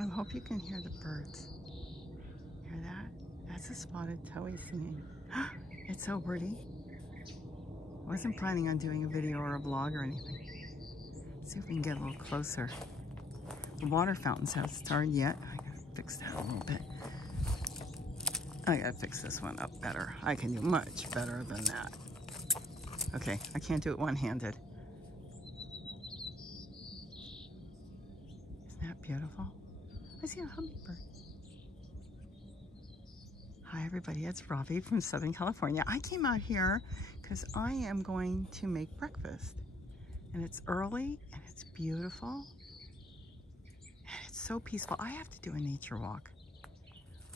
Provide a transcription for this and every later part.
I hope you can hear the birds. Hear that? That's a spotted totes singing. It's so pretty. I wasn't planning on doing a video or a vlog or anything. Let's see if we can get a little closer. The water fountains haven't started yet. I gotta fix that a little bit. I gotta fix this one up better. I can do much better than that. Okay, I can't do it one-handed. Isn't that beautiful? I see a hummingbird. Hi everybody, it's Robbie from Southern California. I came out here because I am going to make breakfast. And it's early and it's beautiful. And it's so peaceful. I have to do a nature walk.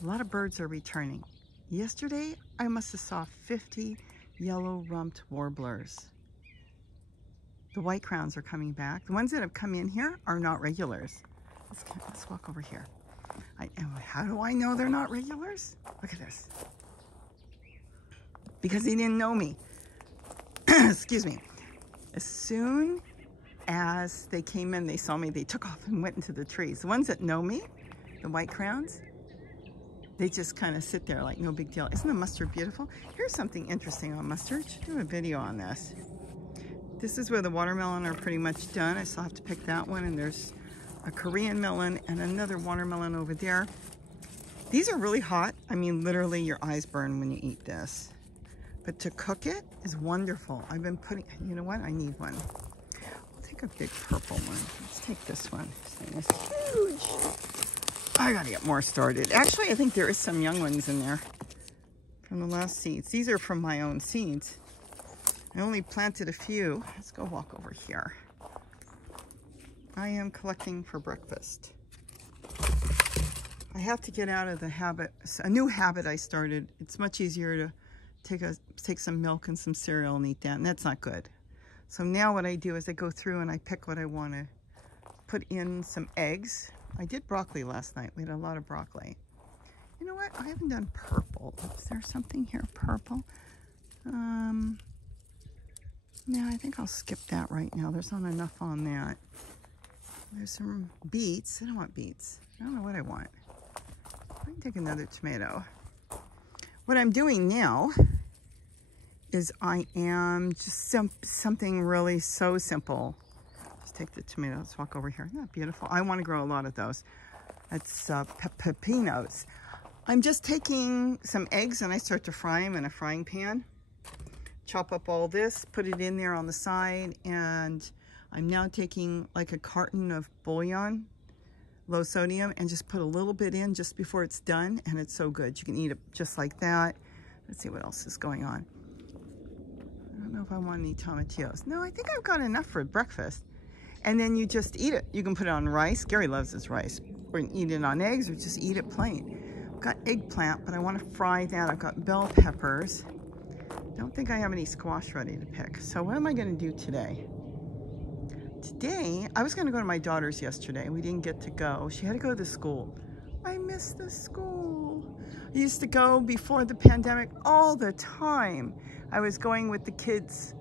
A lot of birds are returning. Yesterday, I must have saw 50 yellow-rumped warblers. The white crowns are coming back. The ones that have come in here are not regulars. Let's walk over here. How do I know they're not regulars? Look at this. Because they didn't know me. Excuse me. As soon as they came in, they saw me, they took off and went into the trees. The ones that know me, the white crowns, they just kind of sit there like no big deal. Isn't the mustard beautiful? Here's something interesting on mustard. I should do a video on this. This is where the watermelon are pretty much done. I still have to pick that one, and there's a Korean melon and another watermelon over there. These are really hot. I mean, literally your eyes burn when you eat this. But to cook it is wonderful. I've been putting, you know what? I need one. I'll take a big purple one. Let's take this one. This thing is huge. I gotta get more started. Actually, I think there is some young ones in there from the last seeds. These are from my own seeds. I only planted a few. Let's go walk over here. I am collecting for breakfast. I have to get out of the habit, a new habit I started. It's much easier to take some milk and some cereal and eat that, and that's not good. So now what I do is I go through and I pick what I want to put in. Some eggs. I did broccoli last night. We had a lot of broccoli. You know what? I haven't done purple. Is there something here? Purple? No, I think I'll skip that right now. There's not enough on that. There's some beets. I don't want beets. I don't know what I want. I can take another tomato. What I'm doing now is I am just something really so simple. Just take the tomato. Let's walk over here. Isn't that beautiful? I want to grow a lot of those. That's pepinos. I'm just taking some eggs and I start to fry them in a frying pan. Chop up all this, put it in there on the side, and I'm now taking like a carton of bouillon, low sodium, and just put a little bit in just before it's done, and it's so good. You can eat it just like that. Let's see what else is going on. I don't know if I want any tomatillos. No, I think I've got enough for breakfast. And then you just eat it. You can put it on rice. Gary loves his rice. Or you can eat it on eggs or just eat it plain. I've got eggplant, but I want to fry that. I've got bell peppers. Don't think I have any squash ready to pick. So what am I going to do today? Today, I was going to go to my daughter's yesterday. We didn't get to go. She had to go to the school. I miss the school. I used to go before the pandemic all the time. I was going with the kids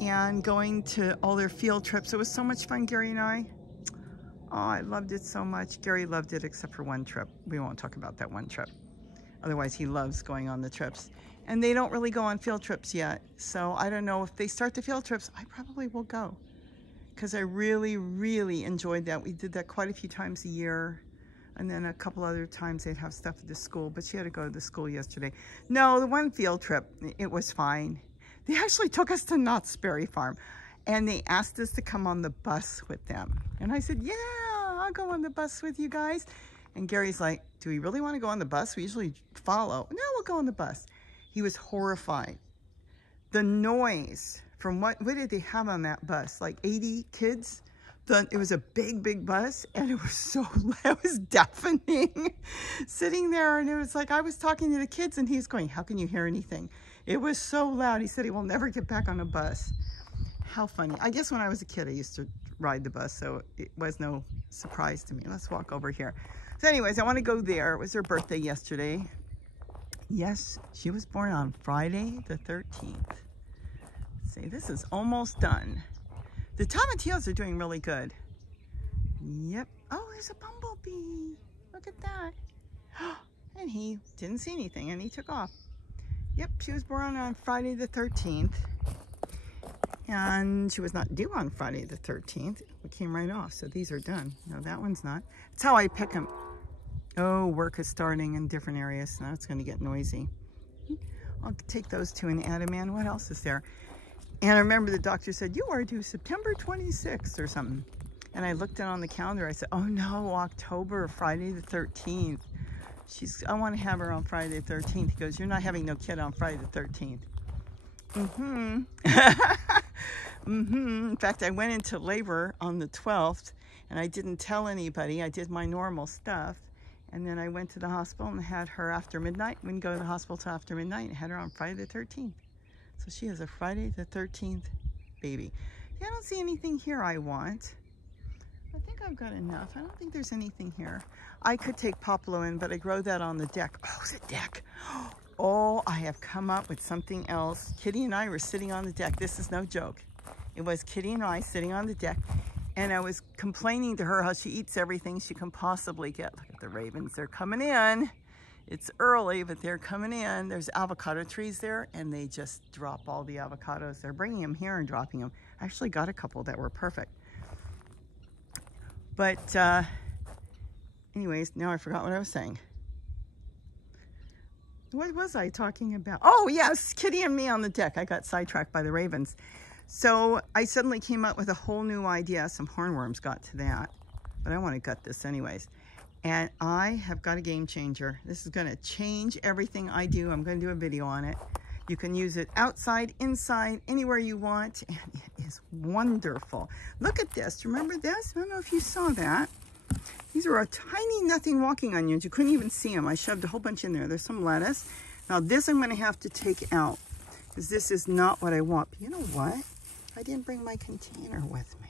and going to all their field trips. It was so much fun, Gary and I. Oh, I loved it so much. Gary loved it except for one trip. We won't talk about that one trip. Otherwise, he loves going on the trips. And they don't really go on field trips yet. So I don't know if they start the field trips, I probably will go. Because I really, really enjoyed that. We did that quite a few times a year. And then a couple other times they'd have stuff at the school. But she had to go to the school yesterday. No, the one field trip, it was fine. They actually took us to Knott's Berry Farm. And they asked us to come on the bus with them. And I said, yeah, I'll go on the bus with you guys. And Gary's like, do we really want to go on the bus? We usually follow. No, we'll go on the bus. He was horrified. The noise from what did they have on that bus? Like 80 kids? It was a big, big bus, and it was so loud. It was deafening. Sitting there, and it was like I was talking to the kids, and he's going, how can you hear anything? It was so loud. He said he will never get back on a bus. How funny. I guess when I was a kid, I used to ride the bus, so it was no surprise to me. Let's walk over here. So anyways, I want to go there. It was her birthday yesterday. Yes, she was born on Friday the 13th. See, this is almost done. The tomatillos are doing really good. Yep, Oh, there's a bumblebee. Look at that. And he didn't see anything and he took off. Yep, she was born on Friday the 13th. And she was not due on Friday the 13th. It came right off, so these are done. No, that one's not. That's how I pick them. Oh, work is starting in different areas. Now it's going to get noisy. I'll take those two and add them in. What else is there? And I remember the doctor said, you are due September 26th or something. And I looked on the calendar. I said, oh no, October, Friday the 13th. I want to have her on Friday the 13th. He goes, you're not having no kid on Friday the 13th. In fact, I went into labor on the 12th and I didn't tell anybody. I did my normal stuff. And then I went to the hospital and had her after midnight. We didn't go to the hospital till after midnight and had her on Friday the 13th. So she has a Friday the 13th baby. Yeah, I don't see anything here I want. I think I've got enough. I don't think there's anything here. I could take popolo in, but I grow that on the deck. Oh, it's a deck. Oh, I have come up with something else. Kitty and I were sitting on the deck. This is no joke. It was Kitty and I sitting on the deck. And I was complaining to her how she eats everything she can possibly get. Look at the ravens. They're coming in. It's early, but they're coming in. There's avocado trees there, and they just drop all the avocados. They're bringing them here and dropping them. I actually got a couple that were perfect. But anyways, now I forgot what I was saying. What was I talking about? Oh, yes, Kitty and me on the deck. I got sidetracked by the ravens. So I suddenly came up with a whole new idea. Some hornworms got to that, but I want to gut this anyways. And I have got a game changer. This is going to change everything I do. I'm going to do a video on it. You can use it outside, inside, anywhere you want, and it is wonderful. Look at this. Remember this? I don't know if you saw that. These are a tiny nothing walking onions. You couldn't even see them. I shoved a whole bunch in there. There's some lettuce. Now this I'm going to have to take out because this is not what I want. But you know what? I didn't bring my container with me.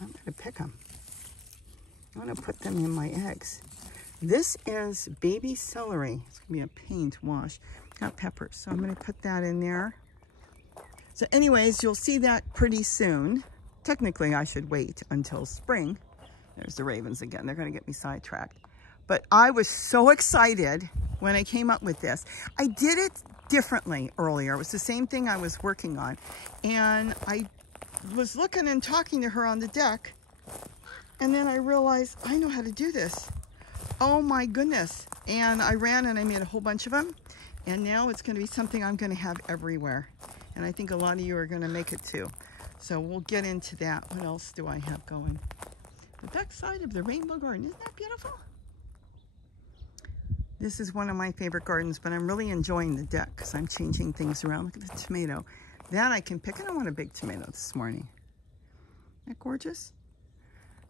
I'm going to pick them. I'm going to put them in my eggs. This is baby celery. It's going to be a pain to wash. Got peppers, so I'm going to put that in there. So anyways, you'll see that pretty soon. Technically, I should wait until spring. There's the ravens again. They're going to get me sidetracked. But I was so excited when I came up with this. I did it differently earlier. It was the same thing I was working on. And I was looking and talking to her on the deck. And then I realized I know how to do this. Oh my goodness. And I ran and I made a whole bunch of them. And now it's going to be something I'm going to have everywhere. And I think a lot of you are going to make it too. So we'll get into that. What else do I have going? The back side of the rainbow garden. Isn't that beautiful? This is one of my favorite gardens, but I'm really enjoying the deck because I'm changing things around. Look at the tomato. That I can pick. I don't want a big tomato this morning. Isn't that gorgeous?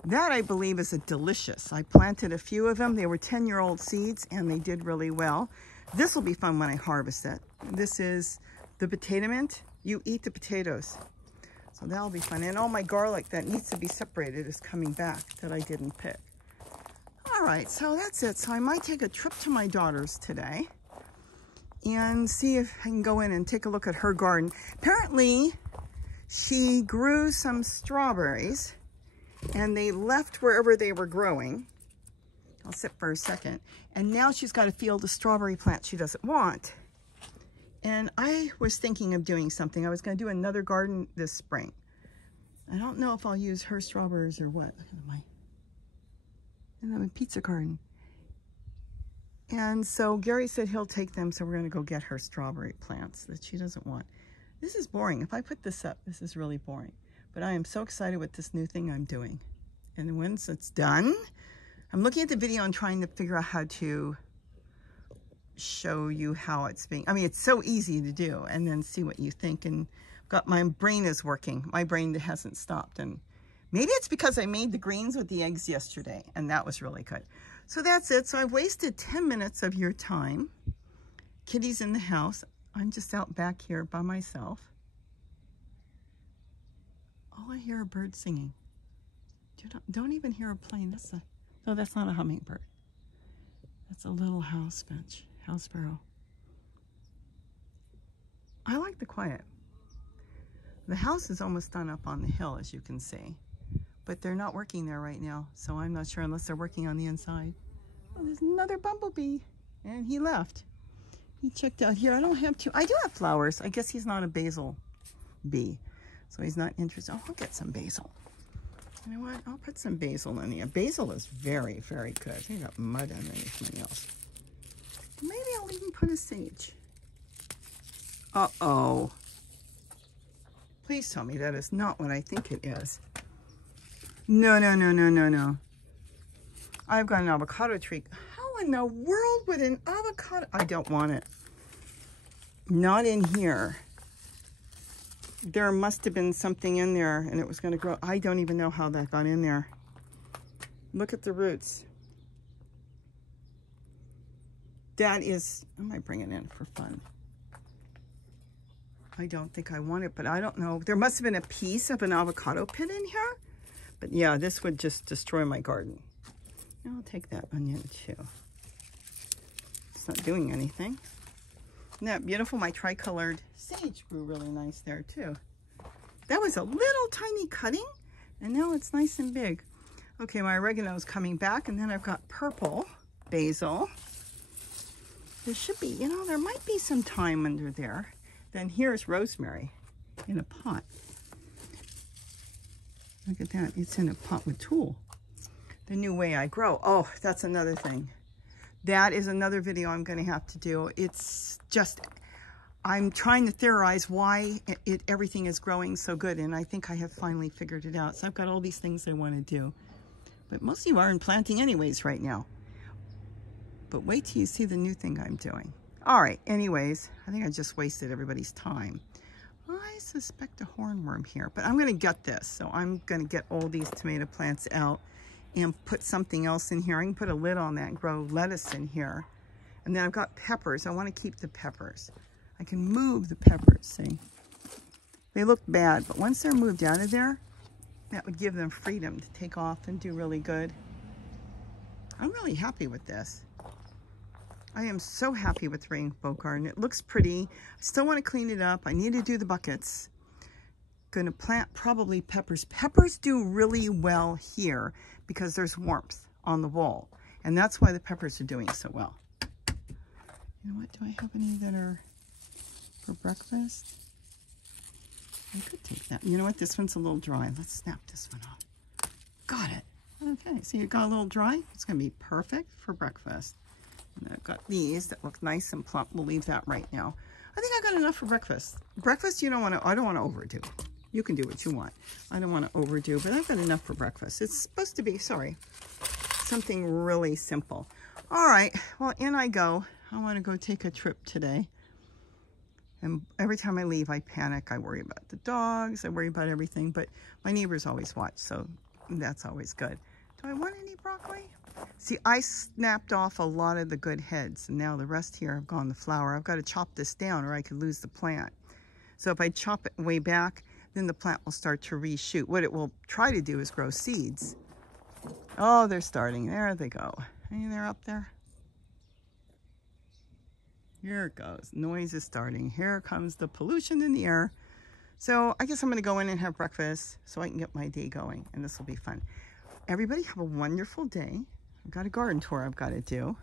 That I believe is a delicious. I planted a few of them. They were 10-year-old seeds and they did really well. This will be fun when I harvest it. This is the potato mint. You eat the potatoes. So that'll be fun. And all my garlic that needs to be separated is coming back that I didn't pick. All right, so that's it. So I might take a trip to my daughter's today and see if I can go in and take a look at her garden. Apparently, she grew some strawberries and they left wherever they were growing. I'll sit for a second. And now she's got a field of strawberry plants she doesn't want. And I was thinking of doing something. I was going to do another garden this spring. I don't know if I'll use her strawberries or what. Look at my pizza garden. And so Gary said he'll take them, so we're going to go get her strawberry plants that she doesn't want. This is boring. If I put this up, this is really boring. But I am so excited with this new thing I'm doing. And once it's done, I'm looking at the video and trying to figure out how to show you how it's being, I mean, it's so easy to do, and then see what you think. And my brain is working. My brain hasn't stopped. And maybe it's because I made the greens with the eggs yesterday, and that was really good. So that's it. So I wasted 10 minutes of your time. Kitty's in the house. I'm just out back here by myself. Oh, I hear a bird singing. Don't even hear a plane. No, that's not a hummingbird. That's a little house sparrow. I like the quiet. The house is almost done up on the hill, as you can see. but they're not working there right now, so I'm not sure unless they're working on the inside. Oh, there's another bumblebee, and he left. He checked out here. I don't have to. I do have flowers. I guess he's not a basil bee, so he's not interested. Oh, I'll get some basil. You know what? I'll put some basil in here. Basil is very, very good. I think I got mud underneath my nails. Maybe I'll even put a sage. Uh-oh. Please tell me that is not what I think it is. No, no, no, no, no, no. I've got an avocado tree. How in the world would an avocado... I don't want it. Not in here. There must have been something in there and it was going to grow. I don't even know how that got in there. Look at the roots. That is... I might bring it in for fun. I don't think I want it, but I don't know. There must have been a piece of an avocado pit in here. But yeah, this would just destroy my garden. I'll take that onion too. It's not doing anything. Isn't that beautiful? My tricolored sage grew really nice there too. That was a little tiny cutting, and now it's nice and big. Okay, my oregano is coming back, and then I've got purple basil. There should be, you know, there might be some thyme under there. Then here's rosemary in a pot. Look at that. It's in a pot with tulle. The new way I grow. Oh, that's another thing. That is another video I'm going to have to do. It's just, I'm trying to theorize why everything is growing so good, and I think I have finally figured it out. So I've got all these things I want to do. But most of you are in planting anyways right now. But wait till you see the new thing I'm doing. All right, anyways, I think I just wasted everybody's time. I suspect a hornworm here, but I'm going to gut this. So I'm going to get all these tomato plants out and put something else in here. I can put a lid on that and grow lettuce in here. And then I've got peppers. I want to keep the peppers. I can move the peppers, see? They look bad, but once they're moved out of there, that would give them freedom to take off and do really good. I'm really happy with this. I am so happy with Rainbow Garden. It looks pretty. I still want to clean it up. I need to do the buckets. Gonna plant probably peppers. Peppers do really well here because there's warmth on the wall. And that's why the peppers are doing so well. You know what? Do I have any that are for breakfast? I could take that. You know what? This one's a little dry. Let's snap this one off. Got it. Okay, so you got a little dry. It's gonna be perfect for breakfast. And I've got these that look nice and plump. We'll leave that right now. I think I got enough for breakfast. Breakfast, you don't want to, I don't want to overdo. You can do what you want. I don't want to overdo, but I've got enough for breakfast. It's supposed to be, sorry, something really simple. All right, well, in I go. I want to go take a trip today. And every time I leave, I panic. I worry about the dogs. I worry about everything, but my neighbors always watch, so that's always good. Do I want any broccoli? See, I snapped off a lot of the good heads, and now the rest here have gone to flower. I've got to chop this down or I could lose the plant. So if I chop it way back, then the plant will start to reshoot. What it will try to do is grow seeds. Oh, they're starting. There they go. Hey, they're up there. Here it goes. Noise is starting. Here comes the pollution in the air. So I guess I'm going to go in and have breakfast so I can get my day going, and this will be fun. Everybody have a wonderful day. I've got a garden tour I've got to do.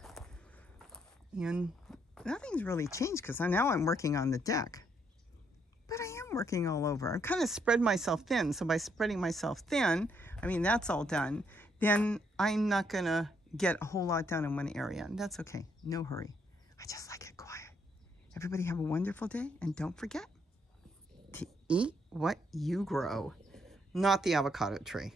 And nothing's really changed because now I'm working on the deck. But I am working all over. I've kind of spread myself thin. So by spreading myself thin, I mean, that's all done. Then I'm not going to get a whole lot done in one area. And that's okay. No hurry. I just like it quiet. Everybody have a wonderful day. And don't forget to eat what you grow, not the avocado tree.